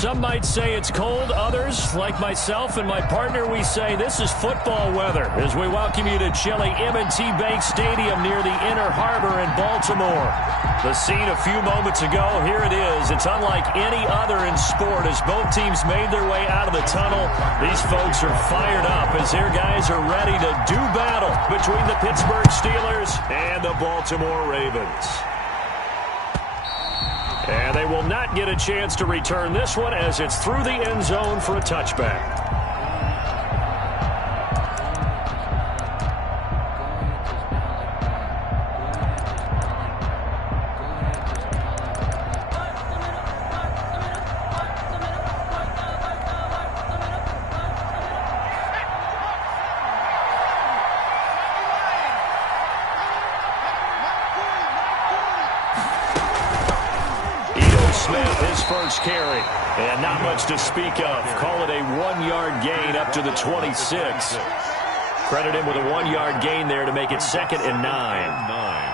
Some might say it's cold. Others, like myself and my partner, we say this is football weather as we welcome you to chilly M&T Bank Stadium near the Inner Harbor in Baltimore. The scene a few moments ago, here it is. It's unlike any other in sport as both teams made their way out of the tunnel. These folks are fired up as their guys are ready to do battle between the Pittsburgh Steelers and the Baltimore Ravens. And they will not get a chance to return this one as it's through the end zone for a touchback. First carry, and not much to speak of. Call it a 1-yard gain up to the 26. Credit him with a 1-yard gain there to make it 2nd and 9.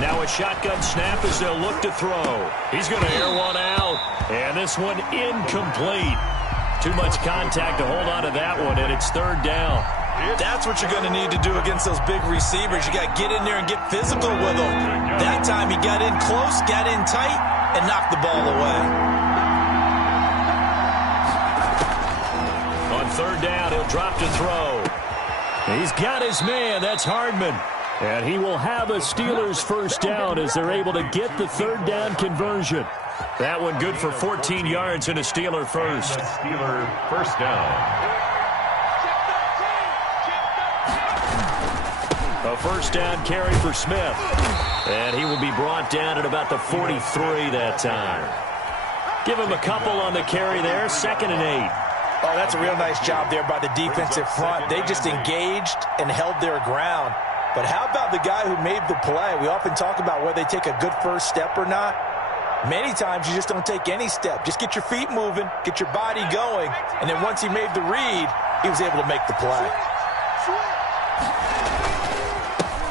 Now a shotgun snap as they'll look to throw. He's going to air one out, and this one incomplete. Too much contact to hold on to that one, and it's 3rd down. That's what you're going to need to do against those big receivers. You got to get in there and get physical with them. That time he got in close, got in tight, and knocked the ball away. On 3rd down, he'll drop to throw. He's got his man. That's Hardman. And he will have a Steelers first down as they're able to get the 3rd down conversion. That one good for 14 yards and a Steeler first. Steeler first down. A first down carry for Smith. And he will be brought down at about the 43 that time. Give him a couple on the carry there. 2nd and 8. Oh, that's a real nice job there by the defensive front. They just engaged and held their ground. But how about the guy who made the play? We often talk about whether they take a good first step or not. Many times you just don't take any step. Just get your feet moving, get your body going, and then once he made the read, he was able to make the play.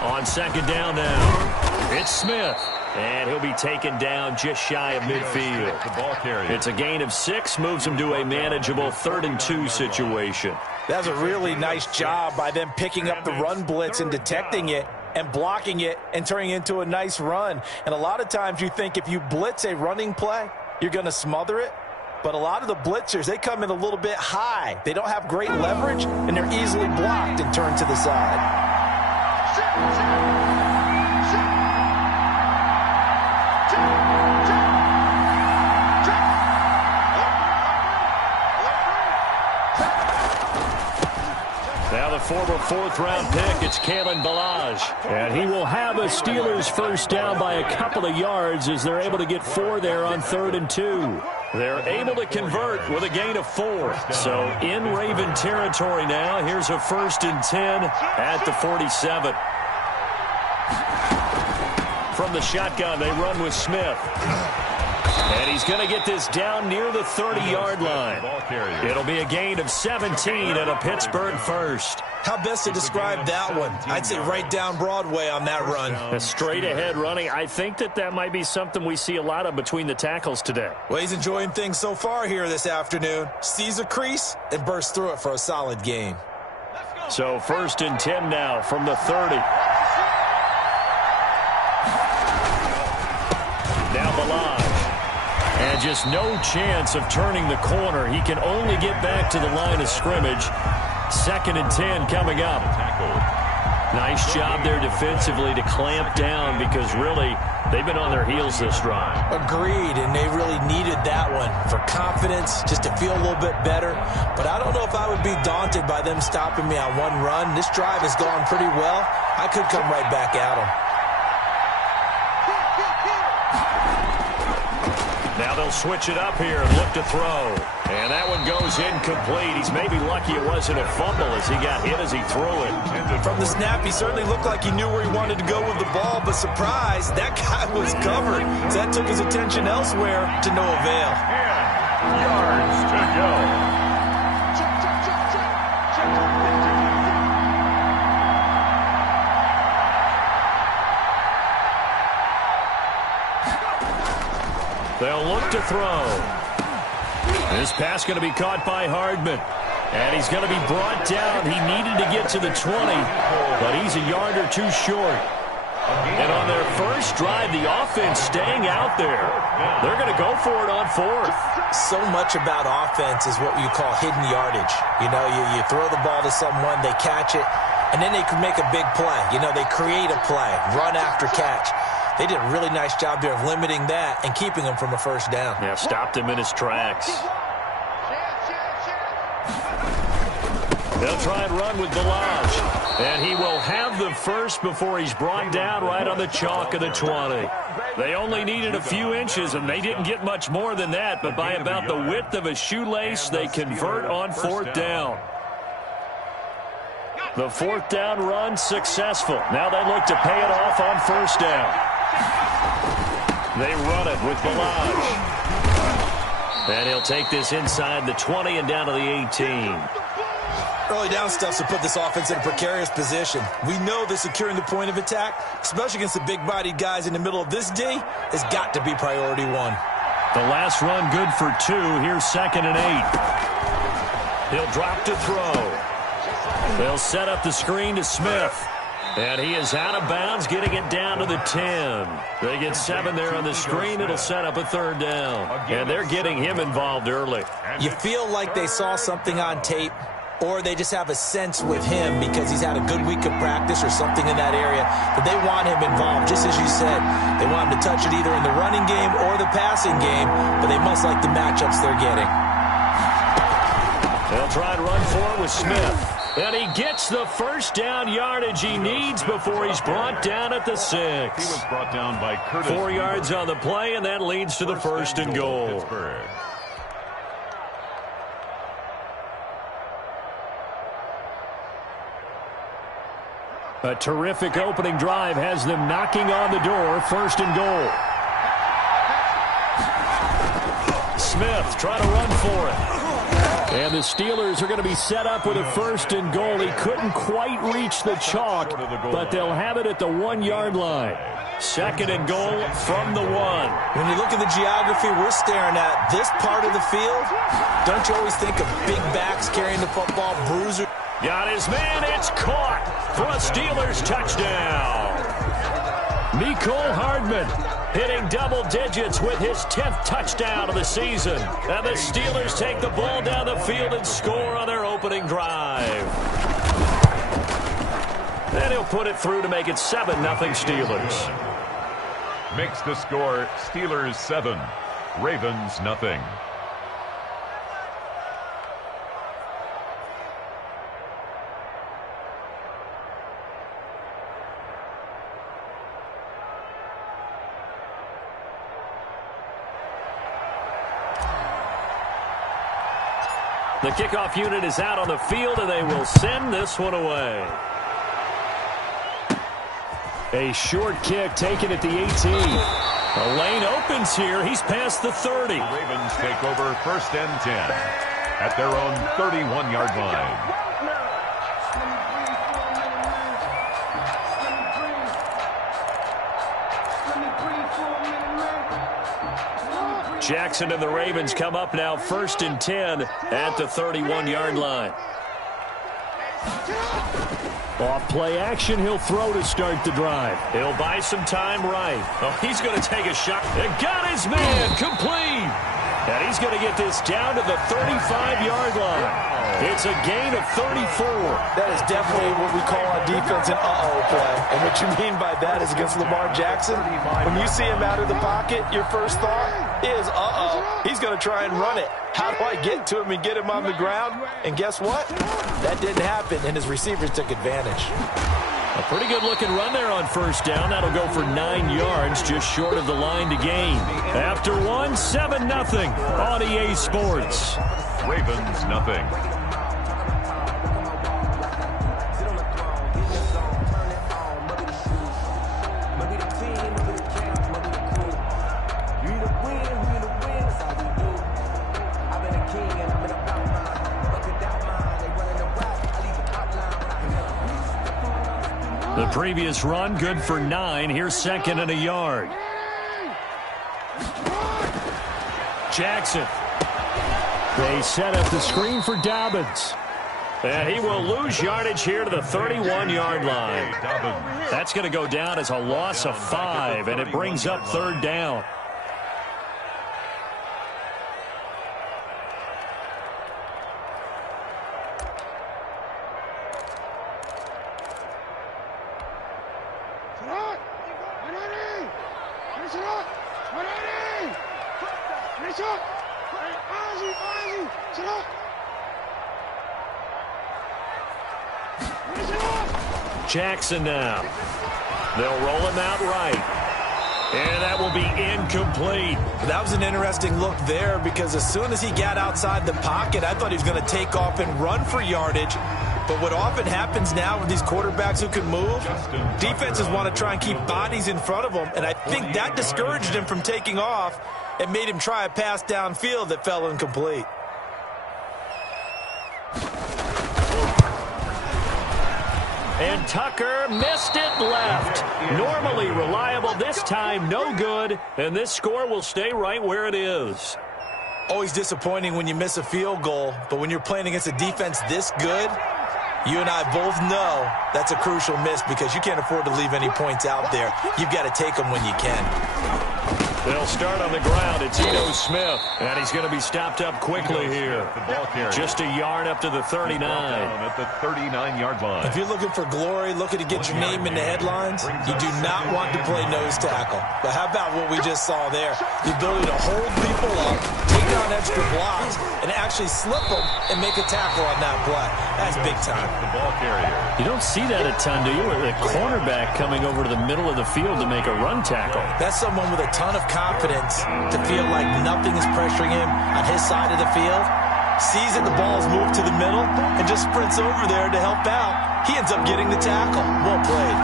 On 2nd down now, it's Smith. And he'll be taken down just shy of midfield. It's a gain of 6, moves him to a manageable 3rd and 2 situation. That was a really nice job by them picking up the run blitz and detecting it and blocking it and turning it into a nice run. And a lot of times you think if you blitz a running play, you're going to smother it. But a lot of the blitzers, they come in a little bit high. They don't have great leverage, and they're easily blocked and turned to the side. Now the former 4th-round pick, it's Kalen Ballage. And he will have a Steelers first down by a couple of yards as they're able to get 4 there on 3rd and 2. They're able to convert with a gain of 4. So in Raven territory now, here's a 1st and 10 at the 47. From the shotgun, they run with Smith. And he's going to get this down near the 30-yard line. It'll be a gain of 17 and a Pittsburgh first. How best to describe that one? I'd say right down Broadway on that run. A straight-ahead running. I think that might be something we see a lot of between the tackles today. Well, he's enjoying things so far here this afternoon. Sees a crease and bursts through it for a solid gain. So 1st and 10 now from the 30. Now Ballage. And just no chance of turning the corner. He can only get back to the line of scrimmage. 2nd and 10 coming up. Nice job there defensively to clamp down because really they've been on their heels this drive. Agreed, and they really needed that one for confidence, just to feel a little bit better. But I don't know if I would be daunted by them stopping me on one run. This drive has gone pretty well. I could come right back at them. Now they'll They'll switch it up here and look to throw. And that one goes incomplete. He's maybe lucky it wasn't a fumble as he got hit as he threw it. From the snap, he certainly looked like he knew where he wanted to go with the ball, but surprise, that guy was covered. So that took his attention elsewhere to no avail. 10 yards to go. They'll look to throw. This pass going to be caught by Hardman. And he's going to be brought down. He needed to get to the 20, but he's a yard or two short. And on their first drive, the offense staying out there. They're going to go for it on fourth. So much about offense is what you call hidden yardage. You know, you throw the ball to someone, they catch it, and then they can make a big play. You know, they create a play, run after catch. They did a really nice job there of limiting that and keeping him from a first down. Yeah, stopped him in his tracks. They'll try and run with Delage. And he will have the first before he's brought down right on the chalk of the 20. They only needed a few inches, and they didn't get much more than that. But by about the width of a shoelace, they convert on fourth down. The fourth down run successful. Now they look to pay it off on first down. They run it with Delage. And he'll take this inside the 20 and down to the 18. Early down stuffs to put this offense in a precarious position. We know that securing the point of attack, especially against the big-bodied guys in the middle of this D, has got to be priority one. The last run good for 2. Here's 2nd and 8. He'll drop to throw. They'll set up the screen to Smith. And he is out of bounds, getting it down to the 10. They get 7 there on the screen. It'll set up a third down. And they're getting him involved early. You feel like they saw something on tape, or they just have a sense with him because he's had a good week of practice or something in that area that they want him involved. Just as you said, they want him to touch it either in the running game or the passing game, but they must like the matchups they're getting. They'll try and run for it with Smith. And he gets the first down yardage he needs before he's brought down at the 6. He was brought down by Curtis. 4 yards on the play, and that leads to the first and goal. A terrific opening drive has them knocking on the door. First and goal. Smith trying to run for it. And the Steelers are going to be set up with a first and goal. He couldn't quite reach the chalk, but they'll have it at the 1-yard line. Second and goal from the 1. When you look at the geography we're staring at, this part of the field, don't you always think of big backs carrying the football, bruiser? Got his man, it's caught for a Steelers touchdown. Mecole Hardman hitting double digits with his 10th touchdown of the season. And the Steelers take the ball down the field and score on their opening drive. And he'll put it through to make it 7-0 Steelers. Makes the score Steelers 7, Ravens nothing. The kickoff unit is out on the field, and they will send this one away. A short kick taken at the 18. The lane opens here. He's past the 30. The Ravens take over first and 10 at their own 31-yard line. Jackson and the Ravens come up now first and 10 at the 31-yard line. Off play action, he'll throw to start the drive. He'll buy some time right. Oh, he's going to take a shot. And got his man complete. And he's going to get this down to the 35-yard line. It's a gain of 34. That is definitely what we call on defense an uh-oh play. And what you mean by that is against Lamar Jackson, when you see him out of the pocket, your first thought is, uh-oh, he's going to try and run it. How do I get to him and get him on the ground? And guess what? That didn't happen, and his receivers took advantage. A pretty good-looking run there on first down. That'll go for 9 yards, just short of the line to gain. After one, 7-0 on EA Sports. Ravens, nothing. The previous run, good for 9. Here's 2nd and a yard. Jackson. They set up the screen for Dobbins. And he will lose yardage here to the 31-yard line. That's going to go down as a loss of 5, and it brings up 3rd down. Jackson now. They'll roll him out right. And that will be incomplete. That was an interesting look there because as soon as he got outside the pocket, I thought he was going to take off and run for yardage. But what often happens now with these quarterbacks who can move, defenses want to try and keep bodies in front of them. And I think that discouraged him from taking off and made him try a pass downfield that fell incomplete. And Tucker missed it left. Normally reliable, this time no good. And this score will stay right where it is. Always disappointing when you miss a field goal, but when you're playing against a defense this good, you and I both know that's a crucial miss because you can't afford to leave any points out there. You've got to take them when you can. They'll start on the ground. It's Ito Smith, and he's going to be stopped up quickly here. Just a yard up to the 39. At the 39-yard line. If you're looking for glory, looking to get your name in the headlines, you do not want to play nose tackle. But how about what we just saw there? The ability to hold people up, take down extra blocks, and actually slip them and make a tackle on that play. That's big time. The ball carrier. You don't see that a ton, do you? A cornerback coming over to the middle of the field to make a run tackle. That's someone with a ton of confidence to feel like nothing is pressuring him on his side of the field. Sees that the ball's moved to the middle and just sprints over there to help out. He ends up getting the tackle. Well played.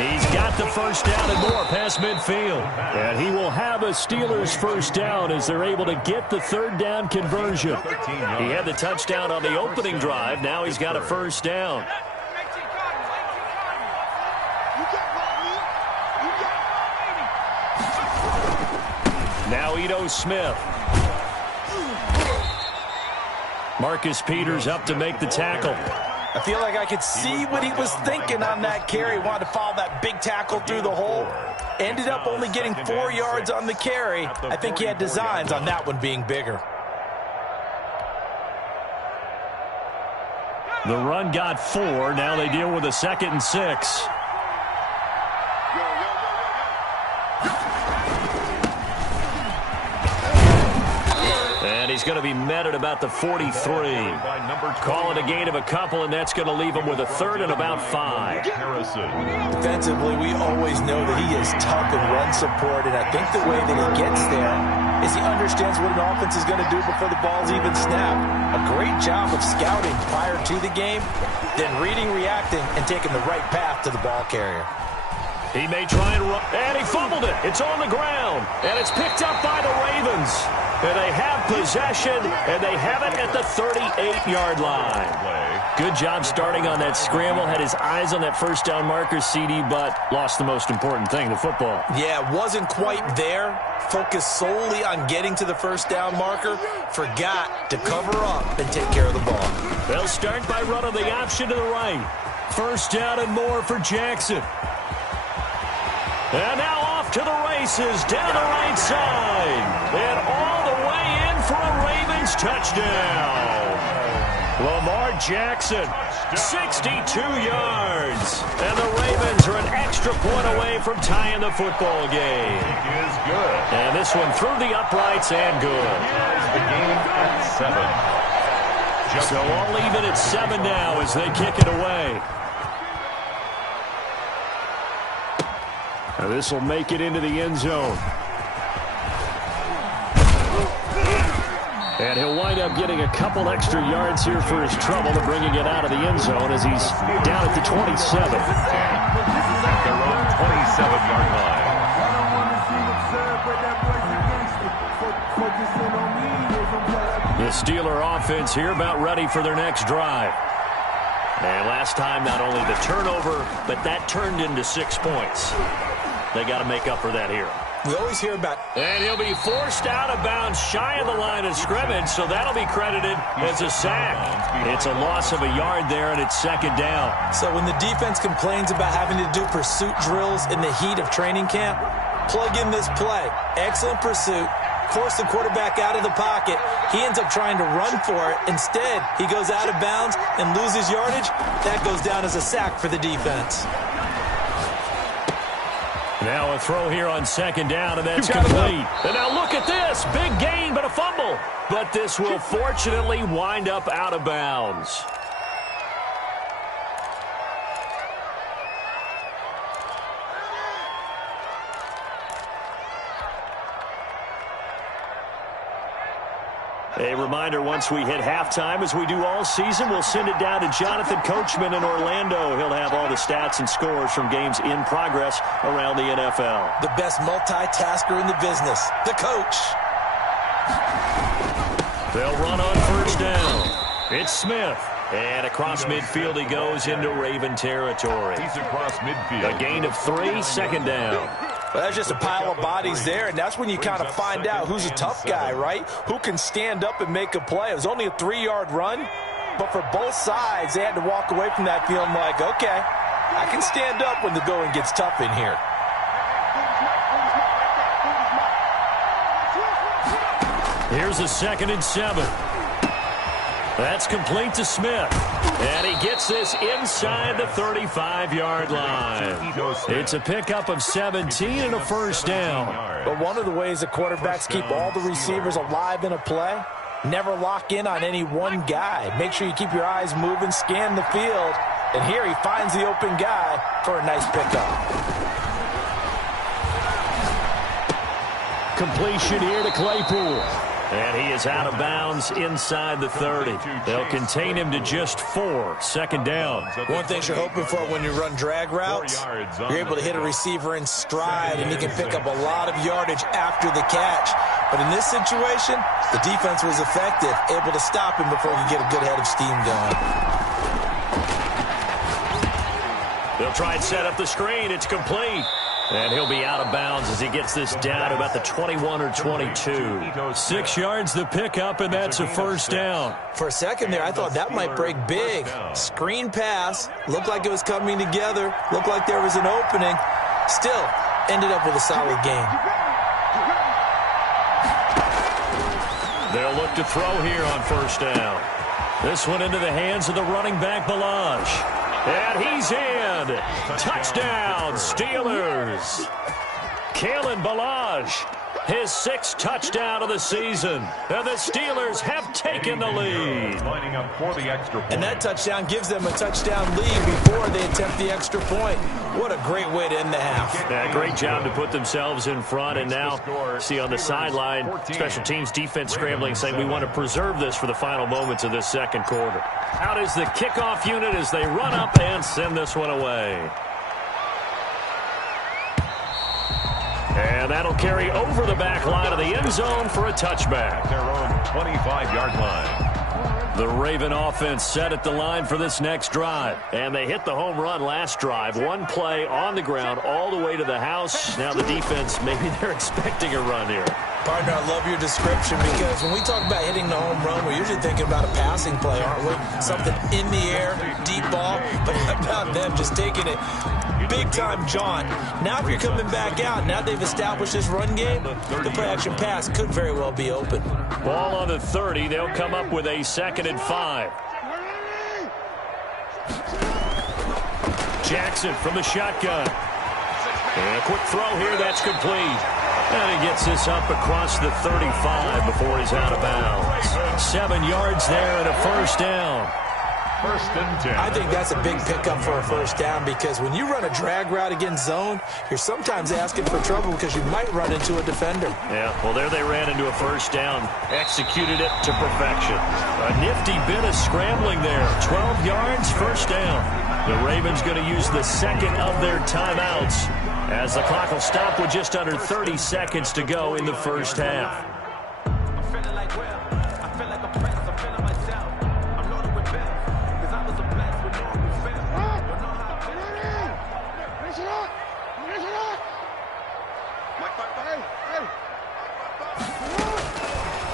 He's got the first down and more past midfield. And he will have a Steelers first down as they're able to get the 3rd down conversion. He had the touchdown on the opening drive. Now he's got a first down. Now Ito Smith. Marcus Peters up to make the tackle. I feel like I could see what he was thinking on that carry. Wanted to follow that big tackle through the hole. Ended up only getting 4 yards on the carry. I think he had designs on that one being bigger. The run got 4. Now they deal with a 2nd and 6. He's going to be met at about the 43. Call it a gain of a couple, and that's going to leave him with a 3rd and about 5. Defensively, we always know that he is tough in run support, and I think the way that he gets there is he understands what an offense is going to do before the ball's even snapped. A great job of scouting prior to the game, then reading, reacting, and taking the right path to the ball carrier. He may try and run, and he fumbled it. It's on the ground, and it's picked up by the Ravens. And they have possession, and they have it at the 38-yard line. Good job starting on that scramble. Had his eyes on that first down marker, CD, but lost the most important thing, the football. Yeah, wasn't quite there. Focused solely on getting to the first down marker. Forgot to cover up and take care of the ball. They'll start by running the option to the right. First down and more for Jackson. And now off to the races down the right side. And all the way in for a Ravens touchdown. Lamar Jackson, 62 yards. And the Ravens are an extra point away from tying the football game. It is good. And this one through the uprights and good. The game at 7. So all even at 7 now as they kick it away. Now this will make it into the end zone. And he'll wind up getting a couple extra yards here for his trouble to bringing it out of the end zone as he's down at the 27. At their own 27-yard line. The Steeler offense here about ready for their next drive. And last time, not only the turnover, but that turned into 6 points. They got to make up for that here. We always hear about... And he'll be forced out of bounds shy of the line of scrimmage, so that'll be credited as a sack. It's a loss of a yard there, and it's 2nd down. So when the defense complains about having to do pursuit drills in the heat of training camp, plug in this play. Excellent pursuit. Force the quarterback out of the pocket. He ends up trying to run for it. Instead, he goes out of bounds and loses yardage. That goes down as a sack for the defense. Now a throw here on 2nd down, and that's complete. And now look at this. Big gain, but a fumble. But this will fortunately wind up out of bounds. A reminder, once we hit halftime, as we do all season, we'll send it down to Jonathan Coachman in Orlando. He'll have all the stats and scores from games in progress around the NFL. The best multitasker in the business, the coach. They'll run on 1st down. It's Smith. And across midfield he goes into Raven territory. He's across midfield. A gain of 3, 2nd down. Well, that's just a pile of bodies there, and that's when you kind of find out who's a tough guy, right? Who can stand up and make a play. It was only a 3-yard run, but for both sides, they had to walk away from that feeling like, okay, I can stand up when the going gets tough in here. Here's a 2nd and 7. That's complete to Smith. And he gets this inside the 35-yard line. It's a pickup of 17 and a 1st down. But one of the ways the quarterbacks keep all the receivers alive in a play, never lock in on any one guy. Make sure you keep your eyes moving, scan the field. And here he finds the open guy for a nice pickup. Completion here to Claypool. And he is out of bounds inside the 30. They'll contain him to just 4, 2nd down. One thing you're hoping for when you run drag routes, you're able to hit a receiver in stride, and he can pick up a lot of yardage after the catch. But in this situation, the defense was effective, able to stop him before he could get a good head of steam going. They'll try and set up the screen. It's complete. And he'll be out of bounds as he gets this down to about the 21 or 22. 6 yards the pickup, and that's a 1st down. For a second there, I thought that might break big. Screen pass. Looked like it was coming together. Looked like there was an opening. Still, ended up with a solid gain. They'll look to throw here on 1st down. This one into the hands of the running back, Balaj. And he's in. Touchdown, Steelers. Kalen Balaj, his 6th touchdown of the season. And the Steelers have taken the lead. Lining up for the extra point. And that touchdown gives them a touchdown lead before they attempt the extra point. What a great way to end the half. Yeah, great job to put themselves in front. And now, see on the sideline, special teams defense scrambling, saying we want to preserve this for the final moments of this 2nd quarter. Out is the kickoff unit as they run up and send this one away. And that'll carry over the back line of the end zone for a touchback. Their own 25-yard line. The Raven offense set at the line for this next drive. And they hit the home run last drive. One play on the ground all the way to the house. Now the defense, maybe they're expecting a run here. Partner, I love your description because when we talk about hitting the home run, we're usually thinking about a passing play, aren't we? Something in the air, deep ball. But how about them just taking it big-time jaunt? Now if you're coming back out, now they've established this run game, the play-action pass could very well be open. Ball on the 30. They'll come up with a 2nd and 5. Jackson from the shotgun. And a quick throw here, that's complete. And he gets this up across the 35 before he's out of bounds. 7 yards there and a first down. First and 10. I think that's a big pickup for a first down because when you run a drag route against zone, you're sometimes asking for trouble because you might run into a defender. Yeah, well, there they ran into a first down. Executed it to perfection. A nifty bit of scrambling there. 12 yards, first down. The Ravens going to use the second of their timeouts as the clock will stop with just under 30 seconds to go in the first half.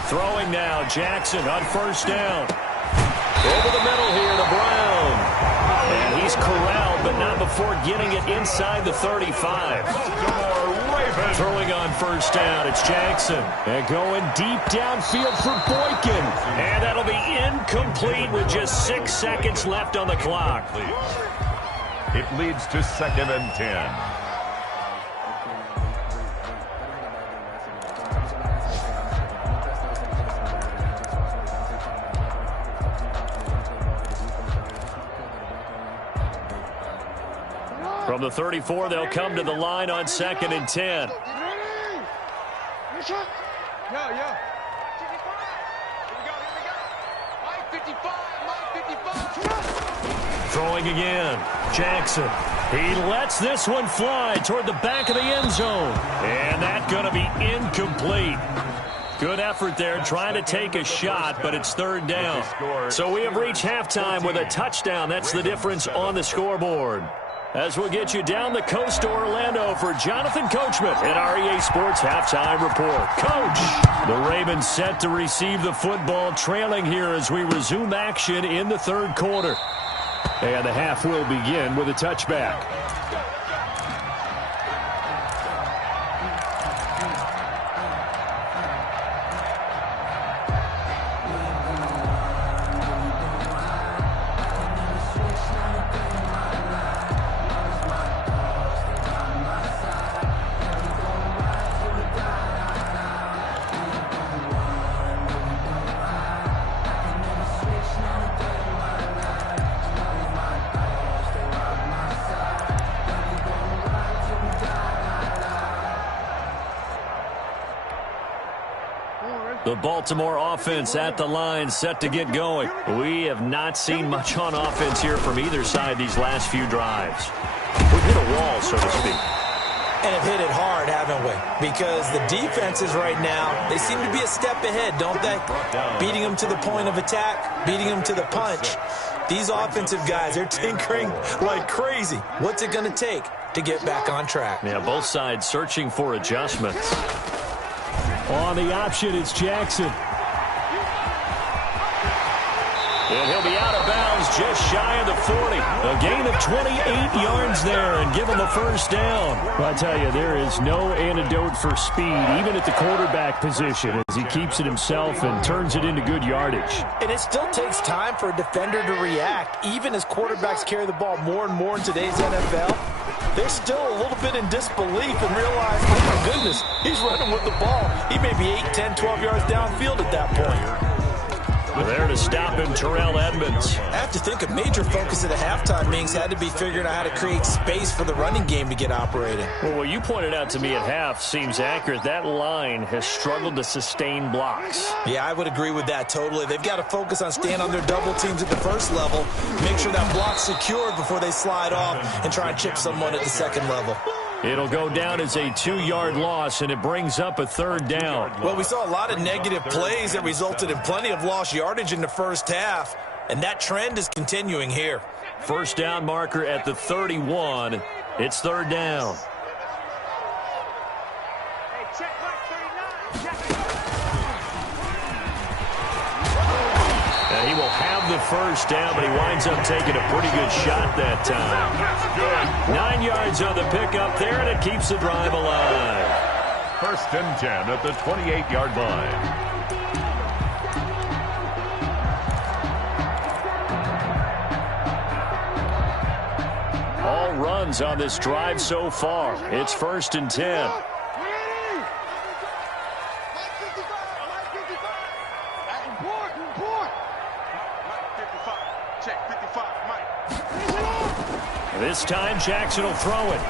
Throwing now, Jackson on first down. Over the middle here to Brown. And he's corralled, but not before getting it inside the 35. Throwing on first down, it's Jackson. And going deep downfield for Boykin. And that'll be incomplete with just 6 seconds left on the clock. It leads to 2nd and 10. From the 34, they'll come to the line on 2nd and 10. Throwing again. Jackson. He lets this one fly toward the back of the end zone. And that's going to be incomplete. Good effort there trying to take a shot, but it's third down. So we have reached halftime with a touchdown. That's the difference on the scoreboard. As we'll get you down the coast to Orlando for Jonathan Coachman at our EA Sports Halftime Report. Coach, the Ravens set to receive the football, trailing here as we resume action in the third quarter. And the half will begin with a touchback. The Baltimore offense at the line, set to get going. We have not seen much on offense here from either side these last few drives. We've hit a wall, so to speak. And have hit it hard, haven't we? Because the defenses right now, they seem to be a step ahead, don't they? Beating them to the point of attack, beating them to the punch. These offensive guys, they're tinkering like crazy. What's it going to take to get back on track? Yeah, both sides searching for adjustments. On the option, it's Jackson. And he'll be out of bounds just shy of the 40. A gain of 28 yards there and give him a first down. Well, I tell you, there is no antidote for speed, even at the quarterback position, as he keeps it himself and turns it into good yardage. And it still takes time for a defender to react, even as quarterbacks carry the ball more and more in today's NFL. They're still a little bit in disbelief and realize, oh my goodness, he's running with the ball. He may be 8, 10, 12 yards downfield at that point. There to stop him, Terrell Edmonds. I have to think a major focus at the halftime meetings had to be figuring out how to create space for the running game to get operating. Well, what you pointed out to me at half seems accurate. That line has struggled to sustain blocks. Yeah, I would agree with that totally. They've got to focus on staying on their double teams at the first level, make sure that block's secured before they slide off and try and chip someone at the second level. It'll go down as a 2-yard loss, and it brings up a third down. Well, we saw a lot of negative plays that resulted in plenty of lost yardage in the first half, and that trend is continuing here. First down marker at the 31. It's third down. And he will have the first down, but he winds up taking a pretty good shot that time. 9 yards on the pickup there, and it keeps the drive alive. First and 10 at the 28-yard line. runs on this drive so far. It's 1st and 10. This time Jackson will throw it.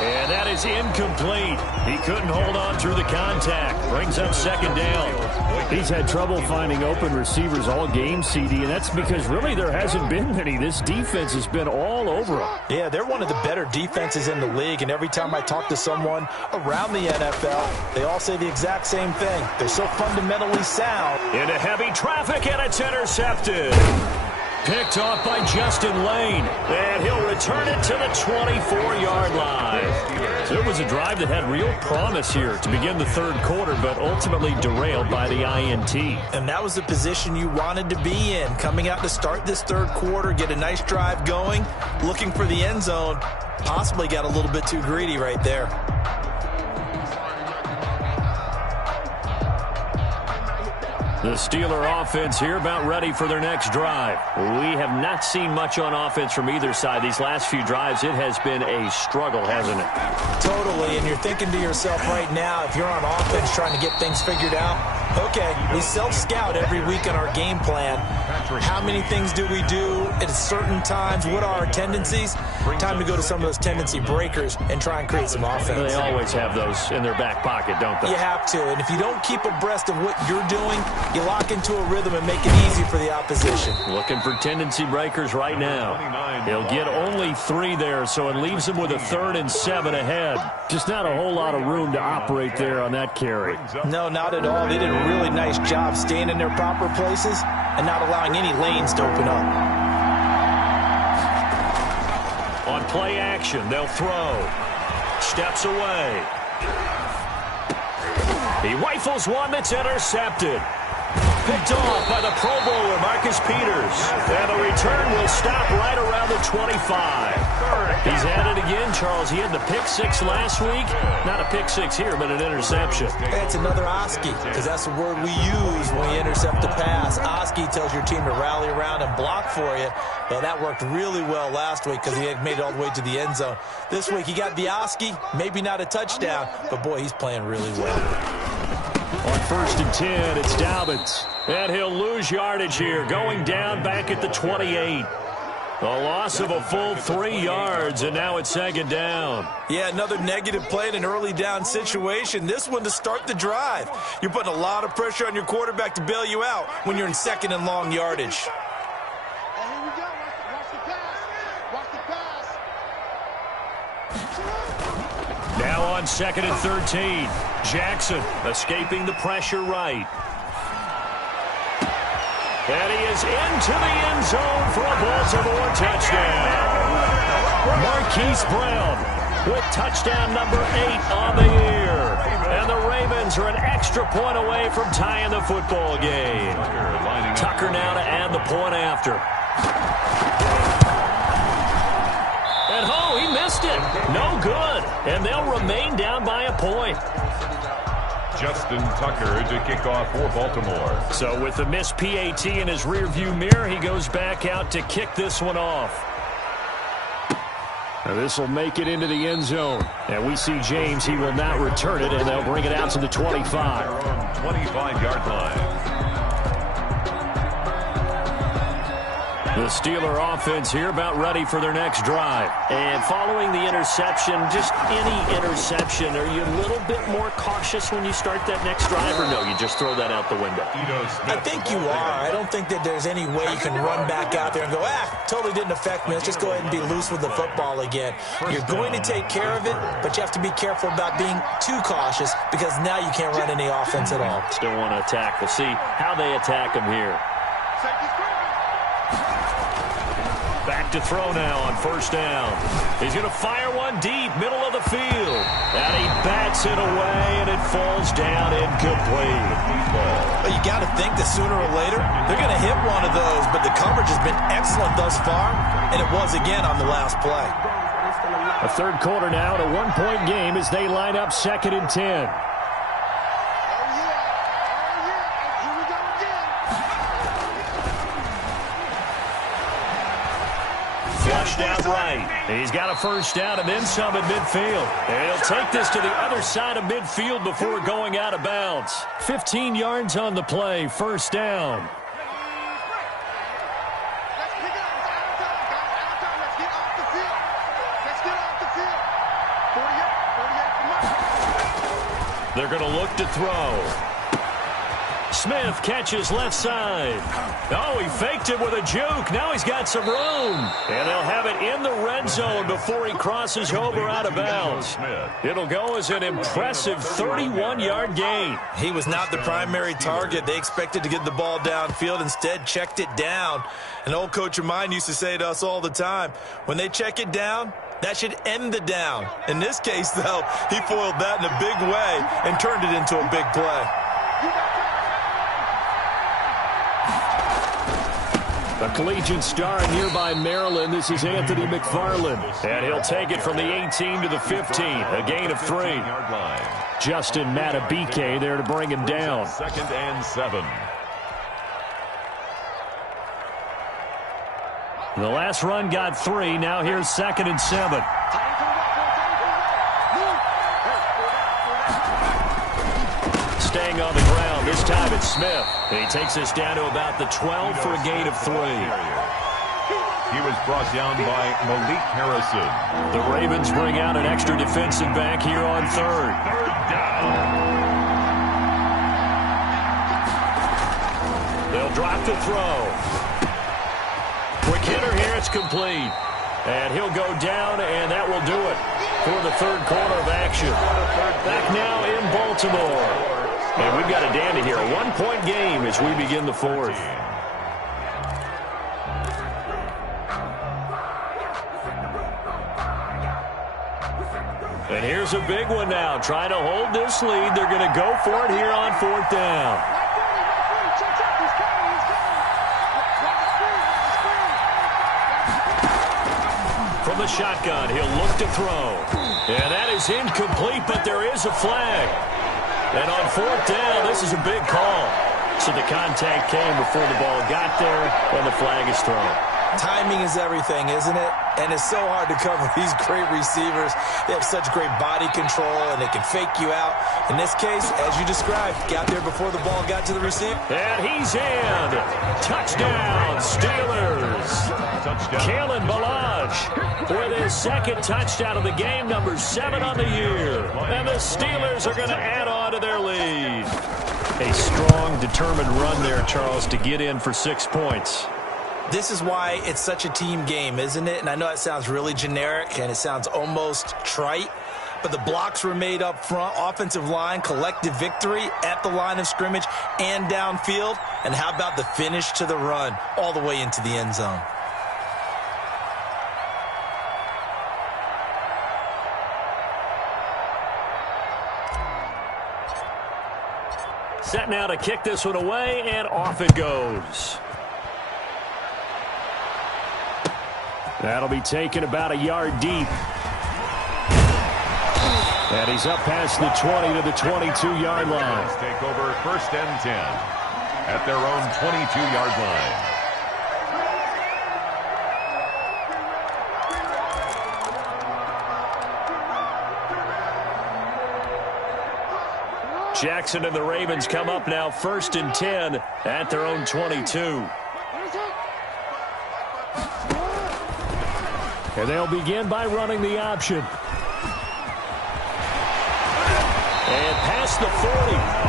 And that is incomplete. He couldn't hold on through the contact. Brings up 2nd down. He's had trouble finding open receivers all game, CD, and that's because really there hasn't been many. This defense has been all over him. Yeah, they're one of the better defenses in the league, and every time I talk to someone around the NFL, they all say the exact same thing. They're so fundamentally sound. Into heavy traffic, and it's intercepted. Picked off by Justin Lane, and he'll return it to the 24-yard line. So it was a drive that had real promise here to begin the 3rd quarter, but ultimately derailed by the INT. And that was the position you wanted to be in, coming out to start this 3rd quarter, get a nice drive going, looking for the end zone. Possibly got a little bit too greedy right there. The Steeler offense here about ready for their next drive. We have not seen much on offense from either side. These last few drives, it has been a struggle, hasn't it? Totally, and you're thinking to yourself right now, if you're on offense trying to get things figured out, okay, we self-scout every week on our game plan. How many things do we do at certain times? What are our tendencies? Time to go to some of those tendency breakers and try and create some offense. They always have those in their back pocket, don't they? You have to, and if you don't keep abreast of what you're doing, you lock into a rhythm and make it easy for the opposition. Looking for tendency breakers right now. He'll get only 3 there, so it leaves him with a 3rd and 7 ahead. Just not a whole lot of room to operate there on that carry. No, not at all. They did a really nice job staying in their proper places and not allowing any lanes to open up. On play action, they'll throw. Steps away. He rifles one that's intercepted. Picked off by the Pro Bowler, Marcus Peters. And the return will stop right around the 25. He's at it again, Charles. He had the pick 6 last week. Not a pick 6 here, but an interception. It's another Oski, because that's the word we use when we intercept the pass. Oski tells your team to rally around and block for you. Well, that worked really well last week because he had made it all the way to the end zone. This week, he got the Oski, maybe not a touchdown, but boy, he's playing really well. On 1st and 10, it's Dobbins. And he'll lose yardage here, going down back at the 28. A loss of a full 3 yards, and now it's 2nd down. Yeah, another negative play in an early down situation. This one to start the drive. You're putting a lot of pressure on your quarterback to bail you out when you're in 2nd and long yardage. Now on 2nd and 13. Jackson escaping the pressure right. And he is into the end zone for a Baltimore touchdown. Marquise Brown with touchdown number 8 on the year. And the Ravens are an extra point away from tying the football game. Tucker now to add the point after. And oh, he missed it. No good. And they'll remain down by a point. Justin Tucker to kick off for Baltimore. So with the missed PAT in his rearview mirror, he goes back out to kick this one off. Now this will make it into the end zone. And we see James. He will not return it, and they'll bring it out to the 25. 25-yard line. The Steeler offense here about ready for their next drive. And following the interception, just any interception, are you a little bit more cautious when you start that next drive, or no, you just throw that out the window? I think you are. I don't think that there's any way you can run back out there and go, totally didn't affect me. Let's just go ahead and be loose with the football again. You're going to take care of it, but you have to be careful about being too cautious because now you can't run any offense at all. Still want to attack. We'll see how they attack him here. Back to throw now on 1st down. He's going to fire one deep, middle of the field. And he bats it away, and it falls down incomplete. But you got to think that sooner or later, they're going to hit one of those. But the coverage has been excellent thus far, and it was again on the last play. A 3rd quarter now, and a 1-point game as they line up 2nd and 10. finished out right. He's got a first down and then some at midfield. And he'll take this to the other side of midfield before going out of bounds. 15 yards on the play, first down. They're going to look to throw. Smith catches left side. Oh, he faked it with a juke. Now he's got some room. And they'll have it in the red zone before he crosses over out of bounds. It'll go as an impressive 31-yard gain. He was not the primary target. They expected to get the ball downfield. Instead, checked it down. An old coach of mine used to say to us all the time, when they check it down, that should end the down. In this case, though, he foiled that in a big way and turned it into a big play. A collegiate star in nearby Maryland. This is Anthony McFarland. And he'll take it from the 18 to the 15. A gain of 3. Justin Matabike there to bring him down. 2nd and 7. The last run got 3. Now here's 2nd and 7. Staying on the ground. This time it's Smith. He takes us down to about the 12 for a gain of 3. He was brought down by Malik Harrison. The Ravens bring out an extra defensive back here on 3rd. 3rd down. They'll drop to throw. Quick hitter here. It's complete. And he'll go down, and that will do it for the 3rd quarter of action. Back now in Baltimore. And we've got a dandy here. A 1-point game as we begin the 4th. And here's a big one now. Trying to hold this lead. They're going to go for it here on 4th down. From the shotgun, he'll look to throw. And that is incomplete, but there is a flag. And on 4th down, this is a big call. So the contact came before the ball got there, and the flag is thrown. Timing is everything, isn't it? And it's so hard to cover these great receivers. They have such great body control, and they can fake you out. In this case, as you described, got there before the ball got to the receiver. And he's in. Touchdown, Steelers. Kalen Ballage with his 2nd touchdown of the game, number 7 on the year. And the Steelers are going to add on to their lead. A strong, determined run there, Charles, to get in for 6 points. This is why it's such a team game, isn't it? And I know it sounds really generic and it sounds almost trite, but the blocks were made up front, offensive line, collective victory at the line of scrimmage and downfield. And how about the finish to the run all the way into the end zone? Set now to kick this one away, and off it goes. That'll be taken about a yard deep. And he's up past the 20 to the 22-yard line. Take over 1st and 10 at their own 22-yard line. Jackson and the Ravens come up now 1st and 10 at their own 22. And they'll begin by running the option. And past the 40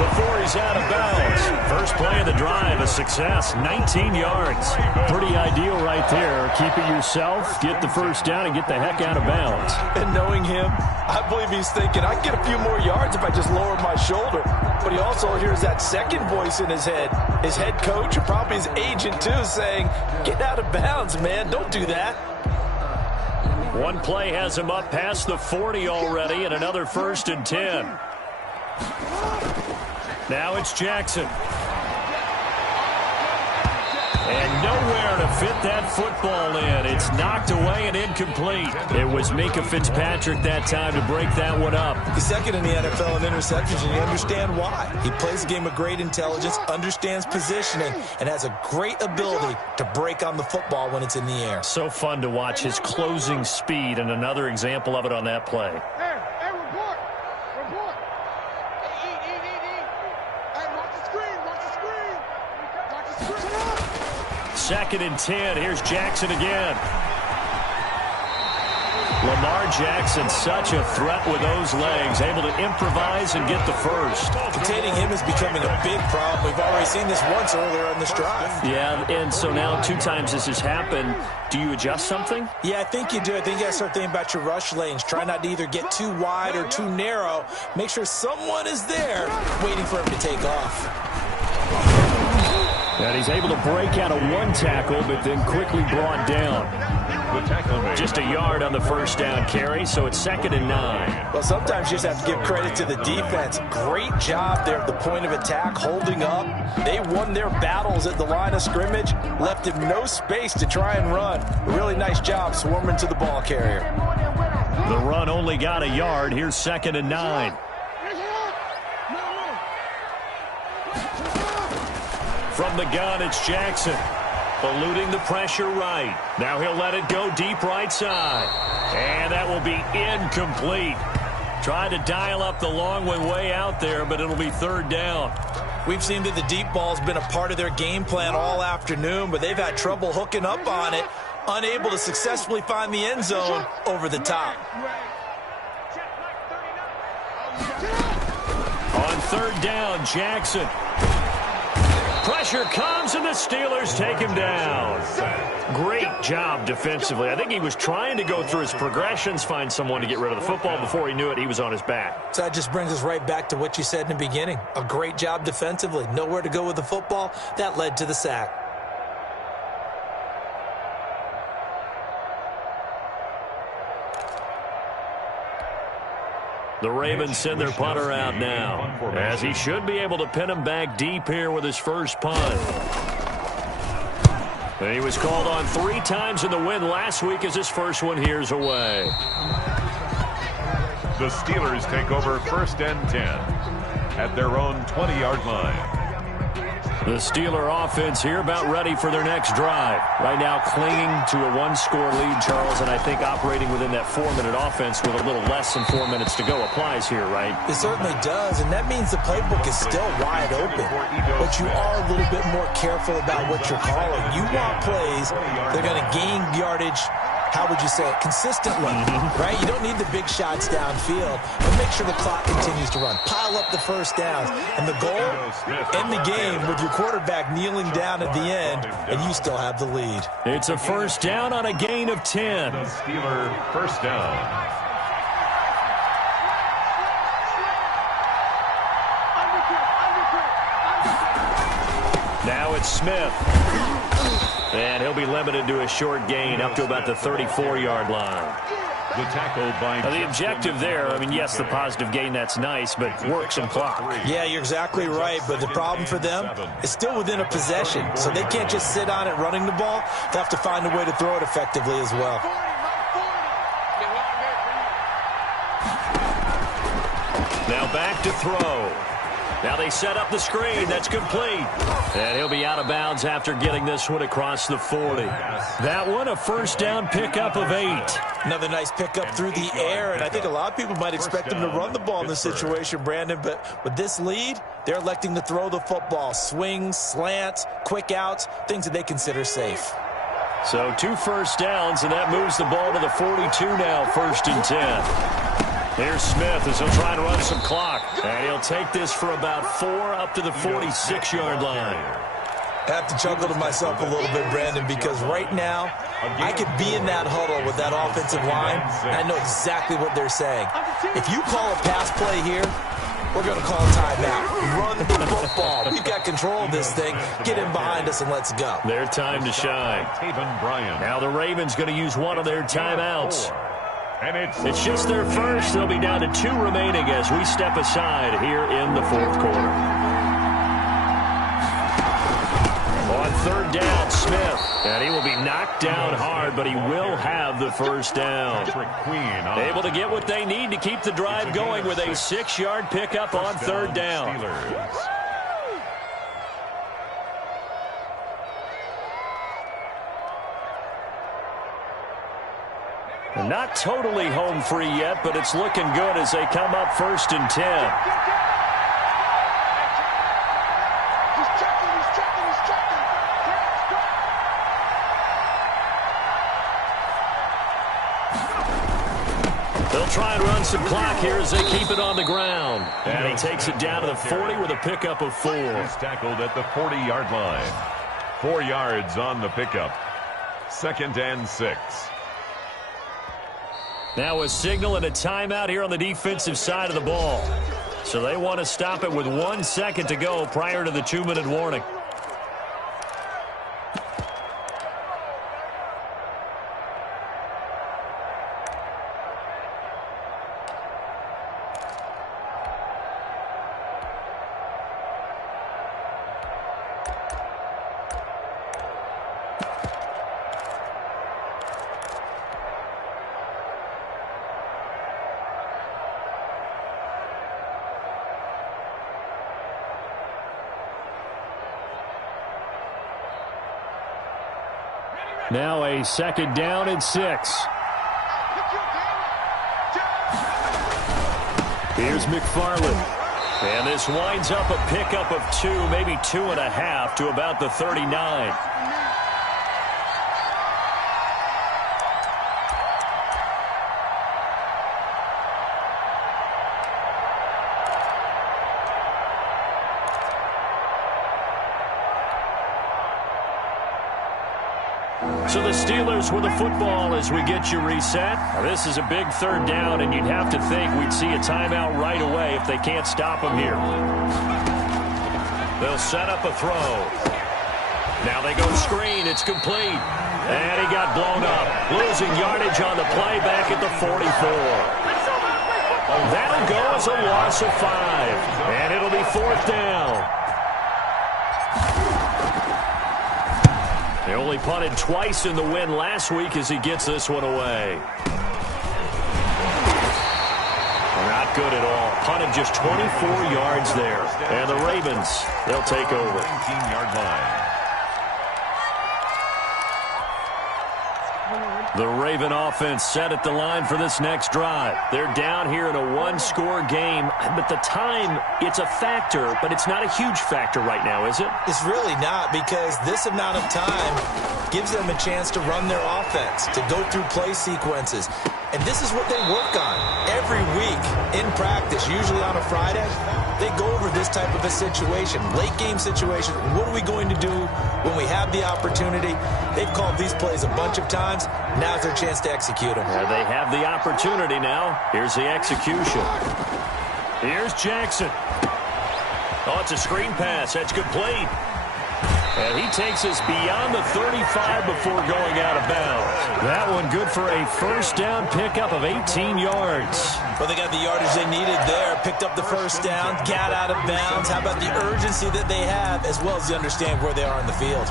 before he's out of bounds. First play of the drive, a success, 19 yards. Pretty ideal right there. Keep it yourself, get the first down, and get the heck out of bounds. And knowing him, I believe he's thinking, I can get a few more yards if I just lower my shoulder. But he also hears that second voice in his head. His head coach, and probably his agent too, saying, get out of bounds, man. Don't do that. One play has him up past the 40 already, and another 1st and 10. Now it's Jackson. And nowhere to fit that football in. It's knocked away and incomplete. It was Minkah Fitzpatrick that time to break that one up. He's second in the NFL in interceptions, and you understand why. He plays a game of great intelligence, understands positioning, and has a great ability to break on the football when it's in the air. So fun to watch his closing speed, and another example of it on that play. Hey, report. Watch the screen. Second and 10. Here's Jackson again. Lamar Jackson, such a threat with those legs, able to improvise and get the first. Containing him is becoming a big problem. We've already seen this once earlier on this drive. Yeah, and so now 2 times this has happened. Do you adjust something? Yeah, I think you do. I think you got to start thinking about your rush lanes. Try not to either get too wide or too narrow. Make sure someone is there waiting for him to take off. And he's able to break out of one tackle, but then quickly brought down. Just a yard on the first down carry, so it's 2nd and 9. Well, sometimes you just have to give credit to the defense. Great job there at the point of attack, holding up. They won their battles at the line of scrimmage, left him no space to try and run. A really nice job swarming to the ball carrier. The run only got a yard. Here's 2nd and 9. From the gun, it's Jackson. Eluding the pressure right. Now he'll let it go deep right side. And that will be incomplete. Tried to dial up the long one way out there, but it'll be 3rd down. We've seen that the deep ball's been a part of their game plan all afternoon, but they've had trouble hooking up on it, unable to successfully find the end zone over the top. On 3rd down, Jackson. Pressure comes, and the Steelers take him down. Great job defensively. I think he was trying to go through his progressions, find someone to get rid of the football. Before he knew it, he was on his back. So that just brings us right back to what you said in the beginning. A great job defensively. Nowhere to go with the football. That led to the sack. The Ravens send their punter out now, as he should be able to pin him back deep here with his first punt. And he was called on 3 times in the win last week as his first one here's away. The Steelers take over 1st and 10 at their own 20-yard line. The Steeler offense here about ready for their next drive. Right now clinging to a 1-score lead, Charles, and I think operating within that 4-minute offense with a little less than 4 minutes to go applies here, right? It certainly does, and that means the playbook is still wide open. But you are a little bit more careful about what you're calling. You want plays that are going to gain yardage, how would you say it, consistently, right? You don't need the big shots downfield, but make sure the clock continues to run. Pile up the first downs, and the goal, end the game with your quarterback kneeling down at the end, and you still have the lead. It's a first down on a gain of 10. The Steeler first down. Now it's Smith. And he'll be limited to a short gain up to about the 34-yard line. The tackle by... Now, the objective there, I mean, yes, the positive gain, that's nice, but work some clock. Yeah, you're exactly right, but the problem for them is still within a possession, so they can't just sit on it running the ball. They have to find a way to throw it effectively as well. Now back to throw. Now they set up the screen. That's complete. And he'll be out of bounds after getting this one across the 40. That one, a first down pickup of 8. Another nice pickup through the air, and I think a lot of people might expect him to run the ball in this situation, Brandon, but with this lead, they're electing to throw the football. Swings, slants, quick outs, things that they consider safe. So 2 first downs, and that moves the ball to the 42 now, 1st and 10. Here's Smith as he'll try to run some clock. And he'll take this for about 4 up to the 46-yard line. I have to chuckle to myself a little bit, Brandon, because right now, I could be in that huddle with that offensive line, and I know exactly what they're saying. If you call a pass play here, we're going to call a timeout. Run the football. We've got control of this thing. Get in behind us and let's go. Their time to shine. Now the Ravens going to use one of their timeouts. And it's just their first. They'll be down to 2 remaining as we step aside here in the 4th quarter. On on third down, Smith. And he will be knocked down hard, but he will have the first down. Able to get what they need to keep the drive going with a 6-yard pickup on third down. And not totally home free yet, but it's looking good as they come up 1st and 10. They'll try and run some clock here as they keep it on the ground. And he takes it down to the 40 with a pickup of 4. He's tackled at the 40-yard line. 4 yards on the pickup. 2nd and 6. Now a signal and a timeout here on the defensive side of the ball. So they want to stop it with 1 second to go prior to the 2-minute warning. Now a 2nd down and 6. Here's McFarland. And this winds up a pickup of 2, maybe 2.5 to about the 39. So the Steelers with the football as we get you reset. Now this is a big 3rd down, and you'd have to think we'd see a timeout right away if they can't stop them here. They'll set up a throw. Now they go screen. It's complete. And he got blown up. Losing yardage on the play back at the 44. That'll go as a loss of 5. And it'll be 4th down. They only punted twice in the win last week as he gets this one away. Not good at all. Punted just 24 yards there. And the Ravens, they'll take over. 19-yard line. The Raven offense set at the line for this next drive. They're down here in a 1-score game, but the time, it's a factor, but it's not a huge factor right now, is it? It's really not, because this amount of time gives them a chance to run their offense, to go through play sequences. And this is what they work on every week in practice, usually on a Friday. They go over this type of a situation, late game situation. What are we going to do when we have the opportunity? They've called these plays a bunch of times. Now's their chance to execute them. Yeah, they have the opportunity now. Here's the execution. Here's Jackson. Oh, it's a screen pass. That's complete. And he takes us beyond the 35 before going out of bounds. That one good for a 1st down pickup of 18 yards. Well, they got the yardage they needed there. Picked up the 1st down, got out of bounds. How about the urgency that they have, as well as they understand where they are in the field?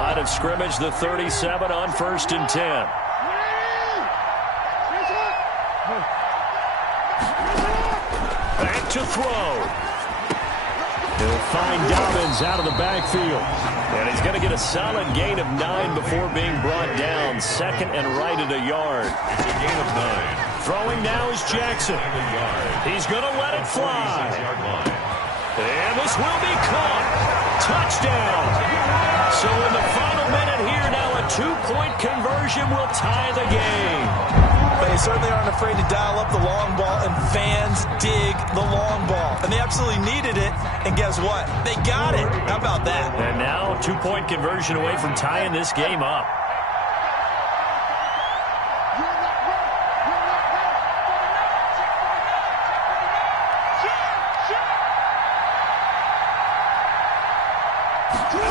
Line of scrimmage, the 37 on 1st and 10. Back to throw. He'll find Dobbins out of the backfield. And he's going to get a solid gain of 9 before being brought down. 2nd and right at a yard. It's a gain of 9. Throwing now is Jackson. He's going to let it fly. And this will be caught. Touchdown. So in the final minute here now, a 2-point conversion will tie the game. They certainly aren't afraid to dial up the long ball, and fans dig the long ball. And they absolutely needed it, and guess what? They got it. How about that? And now 2-point conversion away from tying this game up.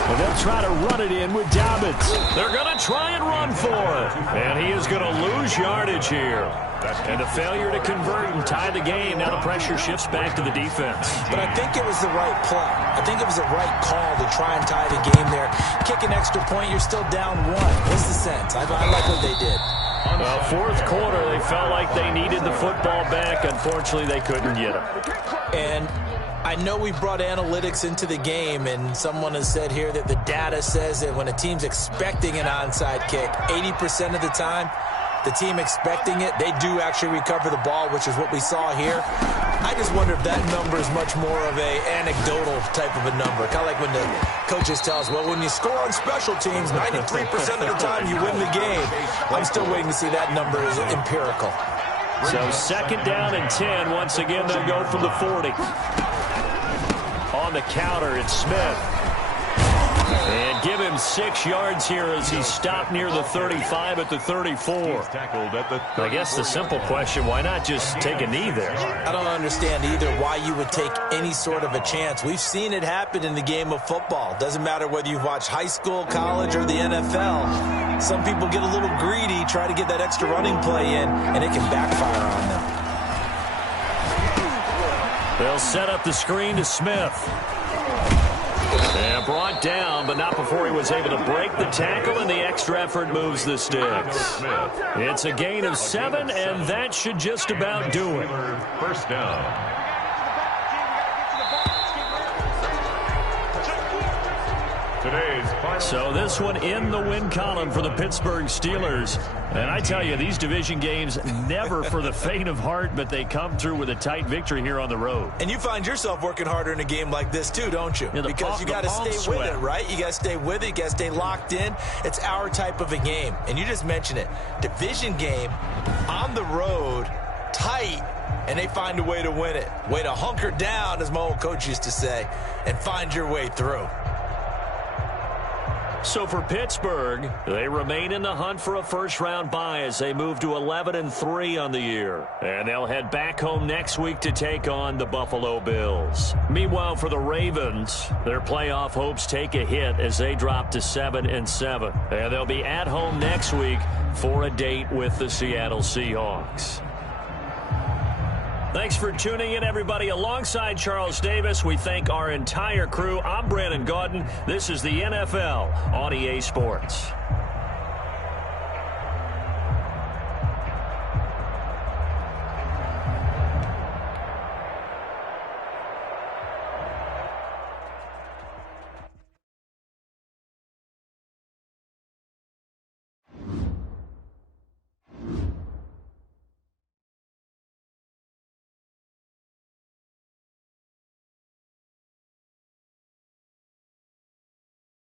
And they'll try to run it in with Dobbins. They're going to try and run for it. And he is going to lose yardage here. And the failure to convert and tie the game. Now the pressure shifts back to the defense. But I think it was the right play. I think it was the right call to try and tie the game there. Kick an extra point, you're still down 1. What's the sense? I like what they did. Fourth quarter, they felt like they needed the football back. Unfortunately, they couldn't get it. And I know we brought analytics into the game, and someone has said here that the data says that when a team's expecting an onside kick, 80% of the time, the team expecting it, they do actually recover the ball, which is what we saw here. I just wonder if that number is much more of a anecdotal type of a number. Kind of like when the coaches tell us, well, when you score on special teams, 93% of the time you win the game. I'm still waiting to see that number is empirical. So second down and 10. Once again, they'll go from the 40. On the counter, it's Smith. And give him 6 yards here as he stopped near the 35 at the 34. I guess the simple question, why not just take a knee there? I don't understand either why you would take any sort of a chance. We've seen it happen in the game of football. Doesn't matter whether you've watched high school, college, or the NFL. Some people get a little greedy, try to get that extra running play in, and it can backfire on them. They'll set up the screen to Smith. And brought down, but not before he was able to break the tackle, and the extra effort moves the sticks. It's a gain of 7, and that should just about do it. First down. So this one in the win column for the Pittsburgh Steelers. And I tell you, these division games never for the faint of heart, but they come through with a tight victory here on the road. And you find yourself working harder in a game like this too, don't you? Yeah, because you got to stay with it, right? You got to stay with it. You got to stay locked in. It's our type of a game. And you just mentioned it. Division game on the road, tight, and they find a way to win it. Way to hunker down, as my old coach used to say, and find your way through. So for Pittsburgh, they remain in the hunt for a first-round bye as they move to 11-3 on the year. And they'll head back home next week to take on the Buffalo Bills. Meanwhile, for the Ravens, their playoff hopes take a hit as they drop to 7-7. And they'll be at home next week for a date with the Seattle Seahawks. Thanks for tuning in, everybody. Alongside Charles Davis, we thank our entire crew. I'm Brandon Gaudin. This is the NFL on EA Sports.